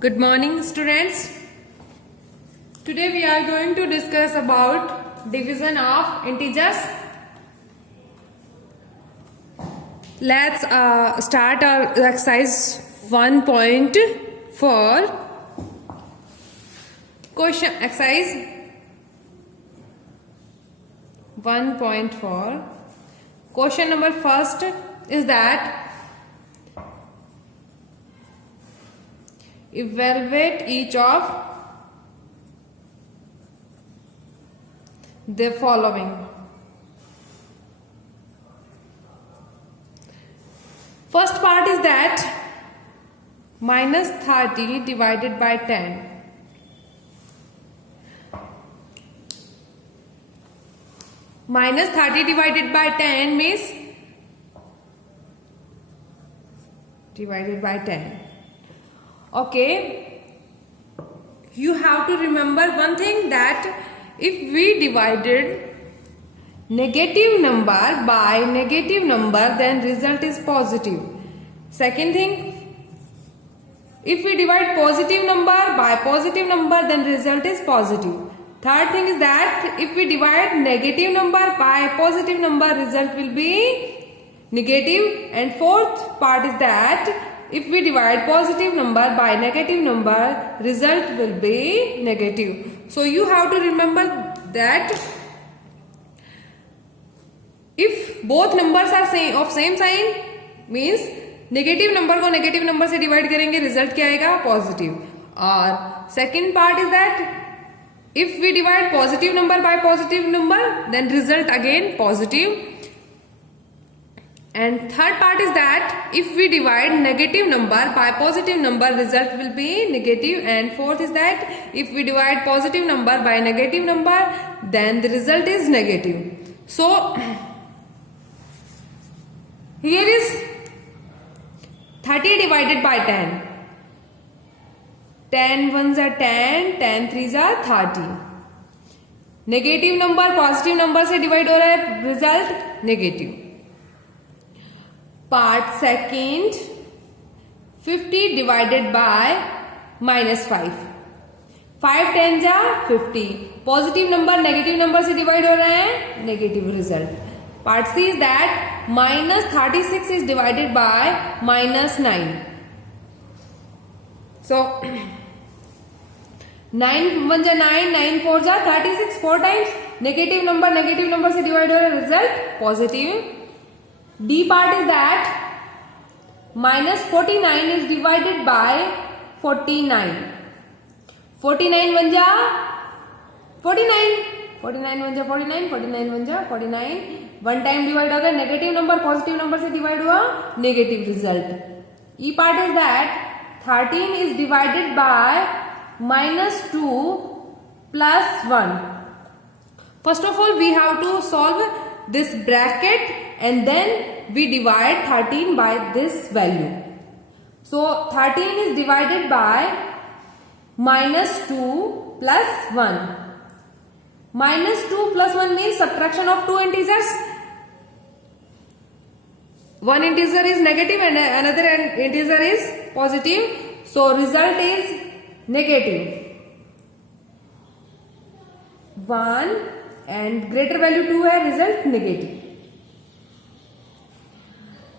Good morning, students. Today we are going to discuss about division of integers. Let's start our exercise 1.4. Question exercise 1.4. Question number first is that evaluate each of the following. First part is that minus 30 divided by 10. Minus 30 divided by 10 means divided by 10. Okay, you have to remember one thing, that if we divided negative number by negative number, then result is positive. Second thing, if we divide positive number by positive number, then result is positive. Third thing is that if we divide negative number by positive number, result will be negative. And fourth part is that if we divide positive number by negative number, result will be negative. So you have to remember that if both numbers are of same sign, means negative number को negative number से divide करेंगे, result क्या आएगा? Positive. और second part is that if we divide positive number by positive number, then result again positive. And third part is that if we divide negative number by positive number, result will be negative. And fourth is that if we divide positive number by negative number, then the result is negative. So here is 30 divided by 10. 10 ones are 10, 10 threes are 30. Negative number positive number से divide हो रहा है, result negative. Part second, 50 divided by minus 5. 5 tens are 50. Positive number negative number से divide हो रहा है, negative result. Part C is that minus 36 is divided by minus 9. So 9 ones are 9, 9 fours are 36. 4 times negative number से divide हो रहा है, result positive. D part is that minus 49 is divided by 49. 49 1 ja 49. 49 1 ja 49. 49 1 ja 49. One time divide होगा, negative number positive number से divide हुआ, negative result. E part is that 13 is divided by minus 2 plus 1. First of all, we have to solve this bracket and then we divide 13 by this value. So 13 is divided by minus 2 plus 1. Minus 2 plus 1 means subtraction of two integers. One integer is negative and another integer is positive. So result is negative. 1 and greater value 2 है, result negative.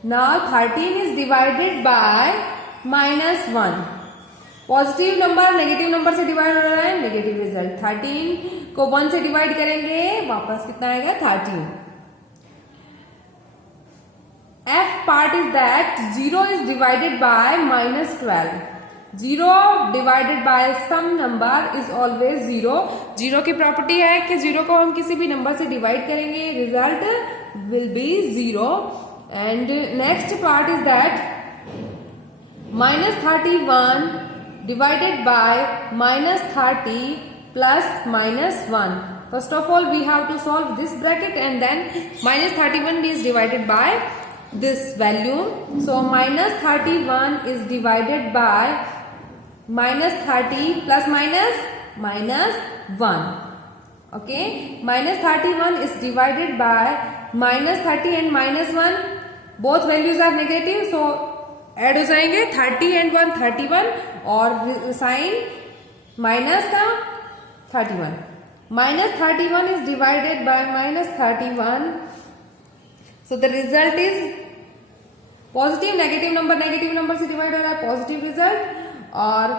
Now 13 is divided by minus 1. Positive number negative number से divide हो रहा है, negative result. 13 को 1 से divide करेंगे, वापस कितना आएगा? 13. F part is that 0 is divided by minus 12. 0 divided by some number is always 0. 0 की प्रॉपर्टी है कि 0 को हम किसी भी नंबर से डिवाइड करेंगे, result will be 0. And next part is that minus 31 divided by minus 30 plus minus 1. First of all, we have to solve this bracket and then minus 31 is divided by this value. So minus 31 is divided by minus 30 plus minus 1. Okay, minus 31 is divided by minus 30 and minus 1. Both values are negative, so add हो जाएंगे 30 and 1 31 और sign minus का 31. Minus 31 is divided by minus 31. So the result is positive. Negative number से divide हो रहा है, positive result. और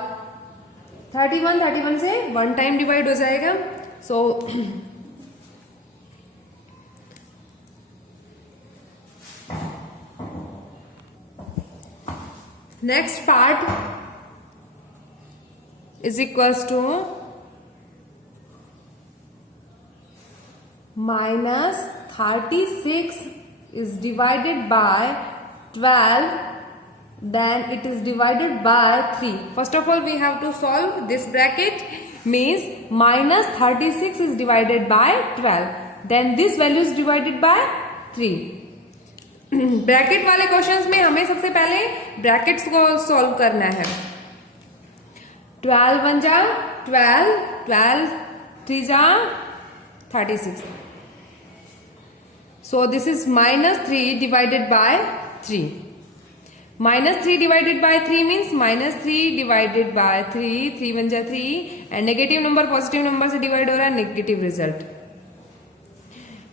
31 से 1 टाइम डिवाइड हो जाएगा. So next part is equals to minus 36 is divided by 12, then it is divided by 3. First of all we have to solve this bracket, means minus 36 is divided by 12, then this value is divided by 3. Bracket वाले questions में हमें सबसे पहले brackets को solve करना है. 12 1 जा 12, 12 3 जा 36. So this is minus 3 divided by 3. Minus 3 divided by 3 means minus 3 divided by 3. 3 1 जा 3 and negative number positive number से डिवाइड हो रहा है, negative result.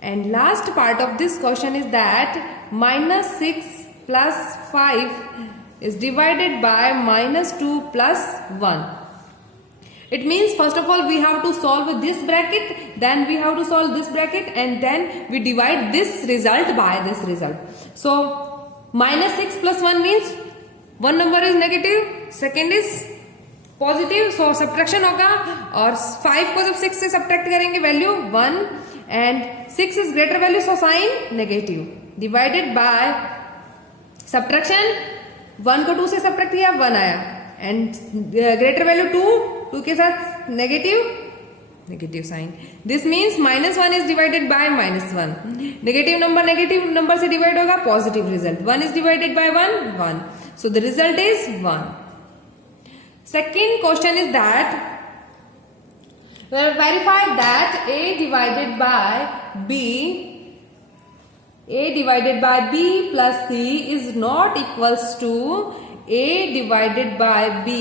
And last part of this question is that minus 6 plus 5 is divided by minus 2 plus 1. It means first of all we have to solve this bracket, then we have to solve this bracket, and then we divide this result by this result. So minus 6 plus 1 means one number is negative, second is positive, so subtraction होगा. और 5 को जब 6 से subtract करेंगे value 1 and 6 is greater value, so sign negative, divided by subtraction. 1 को 2 से subtract किया 1 आया and greater value 2 के साथ negative sign. This means minus 1 is divided by minus 1. Negative number से डिवाइड होगा, positive result. 1 is divided by 1. So the result is 1. Second question is that verify that a divided by b plus c is not equals to a divided by b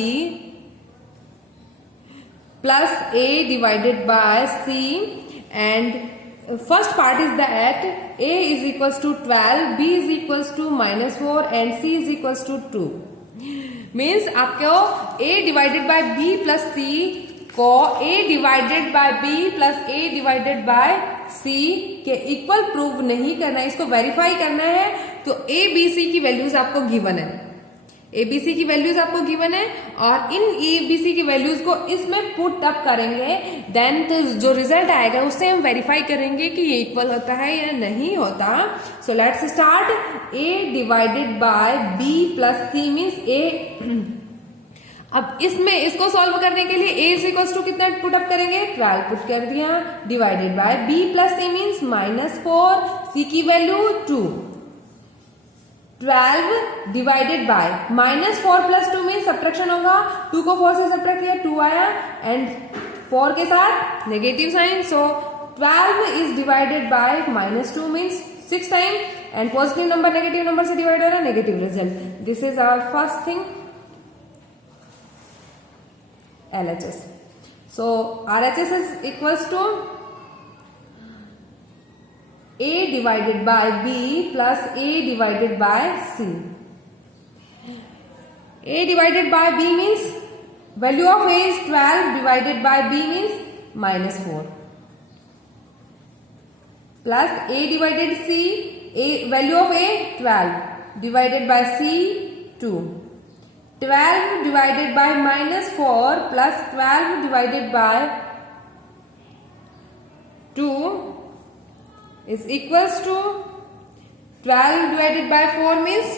plus a divided by c. And first part is that a is equals to 12, b is equals to minus 4 and c is equals to 2. Means आपको a divided by b plus c को a divided by b plus a divided by c के equal prove नहीं करना है, इसको verify करना है. तो a b c की वैल्यूज आपको गिवन है, एबीसी की वैल्यूज आपको गिवन है और इन एबीसी की वैल्यूज को इसमें पुट अप करेंगे, देन तो जो रिजल्ट आएगा उससे हम वेरीफाई करेंगे कि ये इक्वल होता है या नहीं होता. So let's start. A divided by B plus C means ए. अब इसमें इसको सॉल्व करने के लिए ए इज इक्वल्स टू कितना पुट अप करेंगे, 12 पुट कर दिया, divided by B plus C means minus 4, सी की value 2. 12 divided by minus 4 plus 2 mean subtraction होगा, 2 को 4 से सब्ट्रैक्ट किया 2 आया एंड 4 के साथ negative sign. So 12 is divided by minus 2 means 6 time and positive number negative number से डिवाइड हो रहा है, negative result. This is our first thing, LHS. So RHS is equals to A divided by B plus A divided by C. A divided by B means value of A is 12 divided by B means minus 4 plus A divided C, A value of A 12 divided by C 2. 12 divided by minus 4 plus 12 divided by 2 is equals to 12 divided by 4 means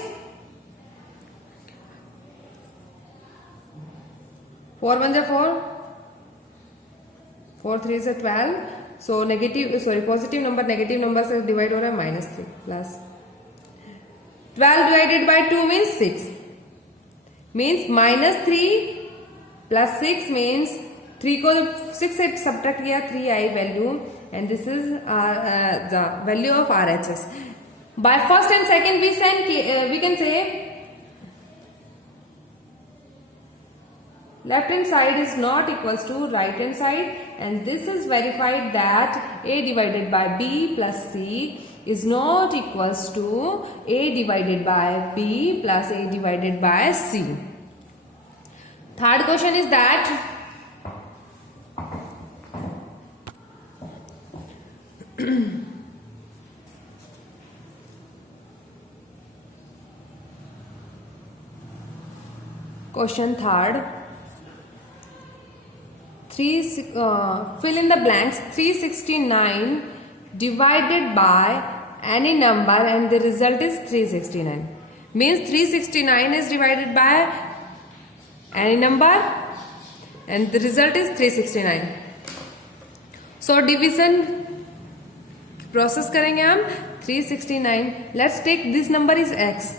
4 1 4, 4 3 is 12. So positive number negative number से divide हो रहा है, minus 3 plus 12 divided by 2 means 6. Means minus 3 plus 6 means 3 को 6 से subtract किया 3 आई value and this is the value of RHS. By first and second we can say left hand side is not equals to right hand side, and this is verified that a divided by b plus c is not equals to a divided by b plus a divided by c. Third question is that question third, fill in the blanks. 369 divided by any number and the result is 369. Means 369 is divided by any number and the result is 369. So division process करेंगे हम. 369. Let's take this number is x.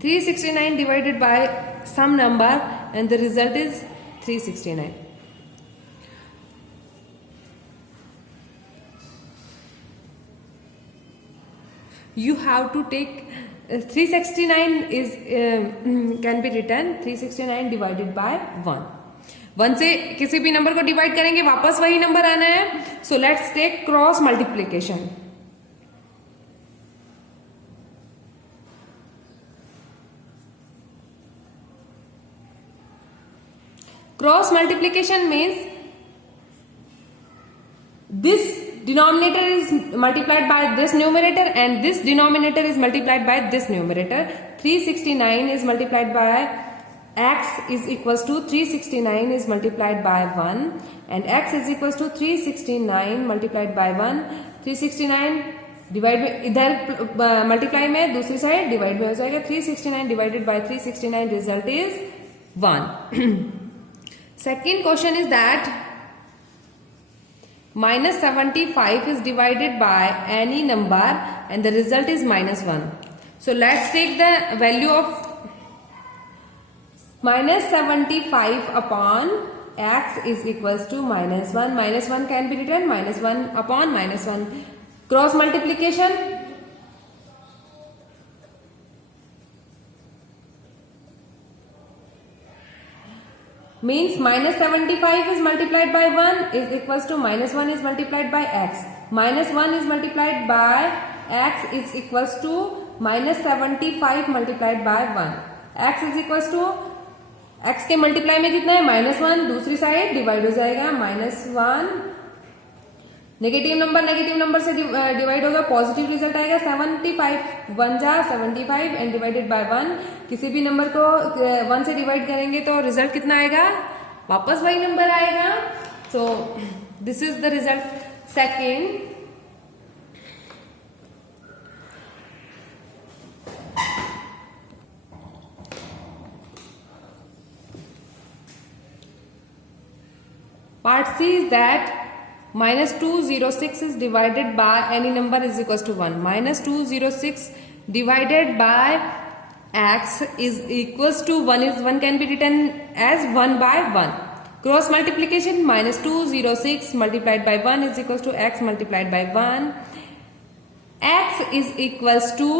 369 divided by some number and the result is 369. You have to take 369 is can be written 369 divided by 1. 1 से किसी भी number को divide करेंगे वापस वही number आना है. So let's take cross multiplication. Cross multiplication means this denominator is multiplied by this numerator and this denominator is multiplied by this numerator. 369 is multiplied by x is equals to 369 is multiplied by 1 and x is equals to 369 multiplied by 1. 369 divide में इधर multiply में दूसरी side divide में हो जाएगा. 369 divided by 369 result is 1. Second question is that minus 75 is divided by any number and the result is minus 1. So let's take the value of minus 75 upon x is equals to minus 1. Minus 1 can be written minus 1 upon minus 1. Cross multiplication. Means minus 75 is multiplied by 1 is equals to minus 1 is multiplied by x. Minus 1 is multiplied by x is equals to minus 75 multiplied by 1. x is equals to x के multiply में कितना है minus 1. दूसरी side divide हो जाएगा minus 1. Negative number से divide होगा positive result आएगा. 75 1 जा 75 एंड डिवाइडेड बाय 1. किसी भी नंबर को 1 से डिवाइड करेंगे तो रिजल्ट कितना आएगा वापस वही नंबर आएगा. So this is the result. Second, part C is that minus 206 is divided by any number is equals to 1. Minus 206 divided by x is equals to 1 is 1 can be written as 1 by 1. Cross multiplication. Minus 206 multiplied by 1 is equals to x multiplied by 1. x is equals to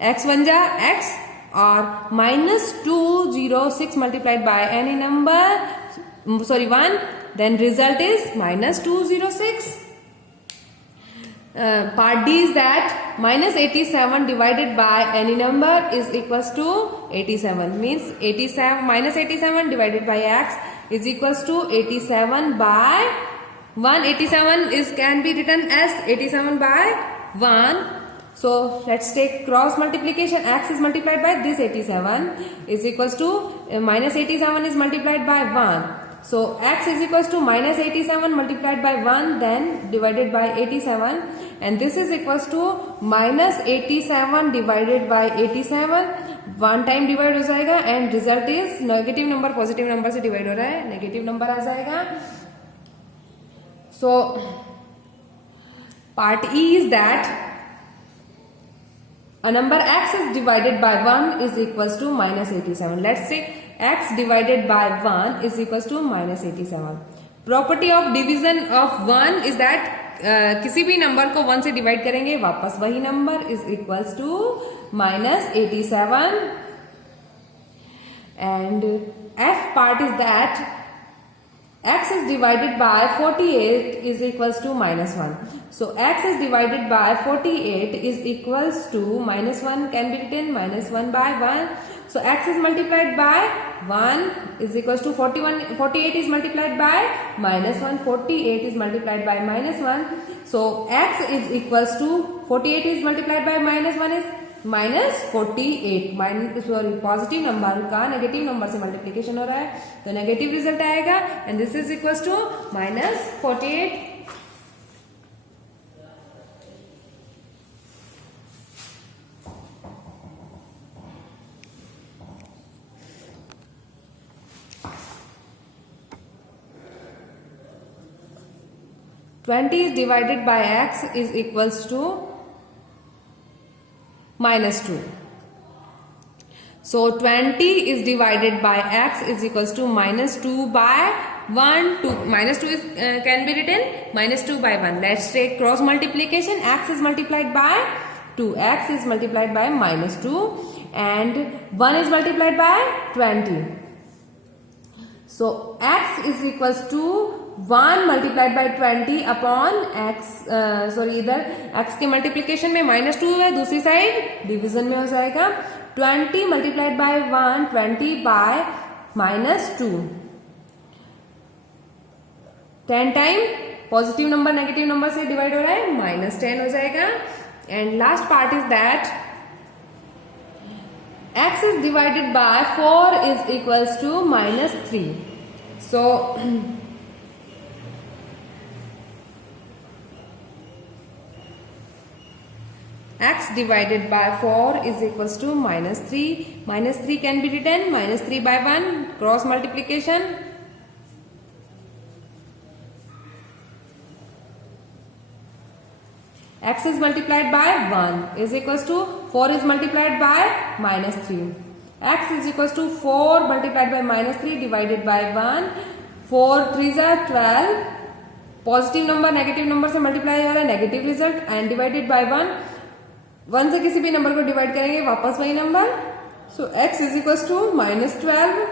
x 1 ja x or minus 206 multiplied by any number 1, then result is minus 206. Part D is that minus 87 divided by any number is equals to 87. Means 87 minus 87 divided by x is equals to 87 by 1. 87 is can be written as 87 by 1. So let's take cross multiplication. X is multiplied by this 87 is equals to minus 87 is multiplied by 1. So x is equals to minus 87 multiplied by 1 then divided by 87 and this is equals to minus 87 divided by 87. One time divide हो जाएगा and result is negative number positive number से divide हो रहा है negative number आ जाएगा. So part E is that a number x is divided by 1 is equals to minus 87. Let's say x divided by 1 is equals to minus 87. Property of division of 1 is that किसी भी number को 1 से divide करेंगे वापस वही number is equals to minus 87. and f part is that x is divided by 48 is equals to minus 1. So x is divided by 48 is equals to minus 1 can be written minus 1 by 1. So x is multiplied by 1 is equals to 41. 48 is multiplied by minus 1. 48 is multiplied by minus 1. So x is equals to 48 is multiplied by minus 1 is minus 48 sorry positive number का negative number से multiplication हो रहा है तो negative result आएगा and this is equals to minus 48. Twenty is divided by x is equals to minus 2. So 20 is divided by x is equals to minus 2 by 1. 2 minus 2 is can be written minus 2 by 1. Let's take cross multiplication. X is multiplied by 2. X is multiplied by minus 2 and 1 is multiplied by 20. So x is equals to 1 multiplied by 20 upon x sorry इधर x के multiplication में minus 2 है दूसरी side division में हो जाएगा 20 multiplied by 1 20 bye minus 2 10 time positive number negative number से divide हो रहा है माइनस 10 हो जाएगा and last part is that x is divided by 4 is equals to minus 3. So x divided by 4 is equals to minus 3. Minus 3 can be written minus 3 by 1 cross multiplication. X is multiplied by 1 is equals to 4 is multiplied by minus 3. X is equals to 4 multiplied by minus 3 divided by 1. 4 3s are 12. Positive number negative number से multiply हो रहा है negative result and divided by 1 से किसी भी number को divide करेंगे वापस वही number. So x is equal to -12